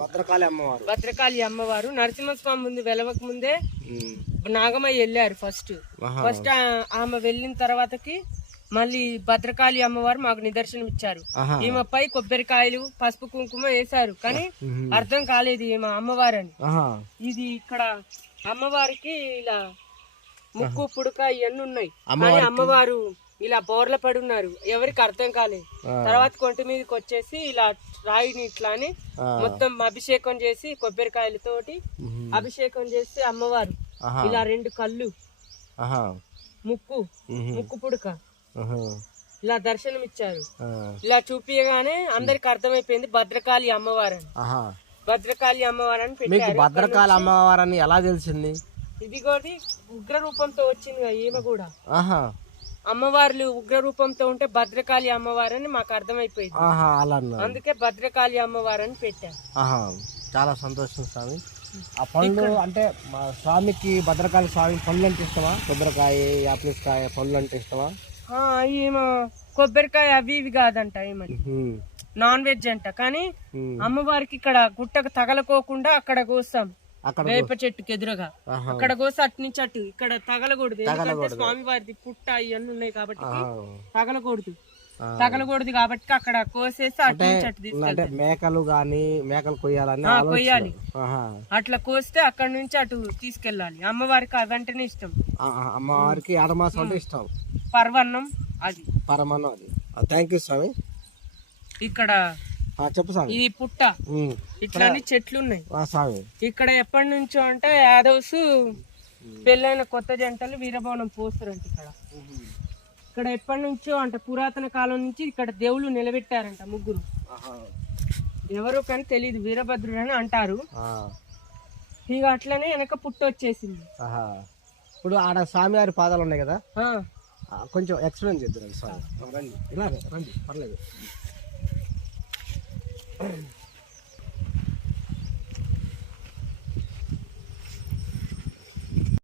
భద్రకాళి అమ్మవారు భద్రకాళి అమ్మవారు నరసింహస్వామి ముందు వెలవక ముందే. నాగమయ్య వెళ్ళారు ఫస్ట్. ఫస్ట్ ఆమె వెళ్ళిన తర్వాతకి మళ్ళీ భద్రకాళి అమ్మవారు మాకు నిదర్శనం ఇచ్చారు. ఈమెపై కొబ్బరికాయలు పసుపు కుంకుమ వేశారు కానీ. అర్థం కాలేదు ఈమె అమ్మవారని. ఇది ఇక్కడ అమ్మవారికి ఇలా ముక్కు పుడక ఇవన్నీ ఉన్నాయి అమ్మవారు ఇలా బోర్ల పడి ఉన్నారు ఎవరికి అర్థం కాలేదు. తర్వాత కొంటి మీదకి వచ్చేసి ఇలా రాయిని ఇట్లా అని. మొత్తం అభిషేకం చేసి కొబ్బరికాయలతోటి. అభిషేకం చేసి అమ్మవారు. ఇలా రెండు కళ్ళు. ముక్కు. ముక్కు పుడక. ఇలా దర్శనం ఇచ్చారు. ఇలా చూపియగానే అందరికి అర్థమైపోయింది భద్రకాళి అమ్మవారు అని. భద్రకాళి అమ్మవారు అని పెట్టారు భద్రకాళి అమ్మవారని ఎలా తెలిసింది ఇది కూడా ఉగ్ర రూపంతో వచ్చింది ఈమె కూడా అమ్మవార్లు ఉగ్ర రూపంతో ఉంటే భద్రకాళి అమ్మవారు అని మాకు అర్థమైపోయింది. అలా అందుకే భద్రకాళి అమ్మవారు అని పెట్టారు. ఆహా చాలా సంతోషం స్వామి. ఆ పళ్ళు అంటే మా స్వామికి భద్రకాళి స్వామి పళ్ళు అంటే ఇష్టమా? కొబ్బరికాయ యాపిల్కాయ పళ్ళు అంటే ఇష్టమా? ఈమె కొబ్బరికాయ అవి ఇవి కాదంట ఉహుం. నాన్ వెజ్ అంట. కానీ. అమ్మవారికి ఇక్కడ గుట్టకు తగలకోకుండా అక్కడ కోస్తాం. అక్కడ వేప చెట్టుకి ఎదురుగా. అక్కడ కోసి అటు నుంచి అటు ఇక్కడ తగలకూడదు. ఎందుకంటే స్వామి వారిది పుట్ట ఇవన్నీ ఉన్నాయి కాబట్టి. తగలకూడదు. తగలకూడదు కాబట్టి అక్కడ కోసేసి అటు నుంచి అటు మేకలు గాని మేకలు కొయ్యాలని. కొయ్యాలి. అట్లా కోస్తే అక్కడ నుంచి అటు తీసుకెళ్ళాలి. అమ్మవారికి అవంటేనే ఇష్టం. అమ్మవారికి ఆడమాసం అంటే ఇష్టం. పర్వన్నం అది. పరమాన్నం అది. థ్యాంక్ యూ స్వామి. ఇక్కడ చెప్పు స్వామి ఇది పుట్ట. ఉమ్. ఇట్లాని చెట్లు ఉన్నాయి ఇక్కడ ఎప్పటి నుంచో అంటే యాదవ్స్ పెళ్ళైన కొత్త జంటలు వీరభవనం పోస్తారంట ఇక్కడ. ఇక్కడ ఎప్పటి నుంచో అంటే పురాతన కాలం నుంచి ఇక్కడ దేవుళ్ళు నిలబెట్టారంట ముగ్గురు. ఎవరు కానీ తెలియదు వీరభద్రుడు అని అంటారు. ఇక అట్లనే వెనక పుట్ట వచ్చేసింది. ఇప్పుడు ఆడ స్వామివారి పాదాలు ఉన్నాయి కదా? కొంచెం ఎక్స్ప్లెయిన్ చేద్దాం స్వామి రండి. ఇలా రండి పర్లేదు. Oh.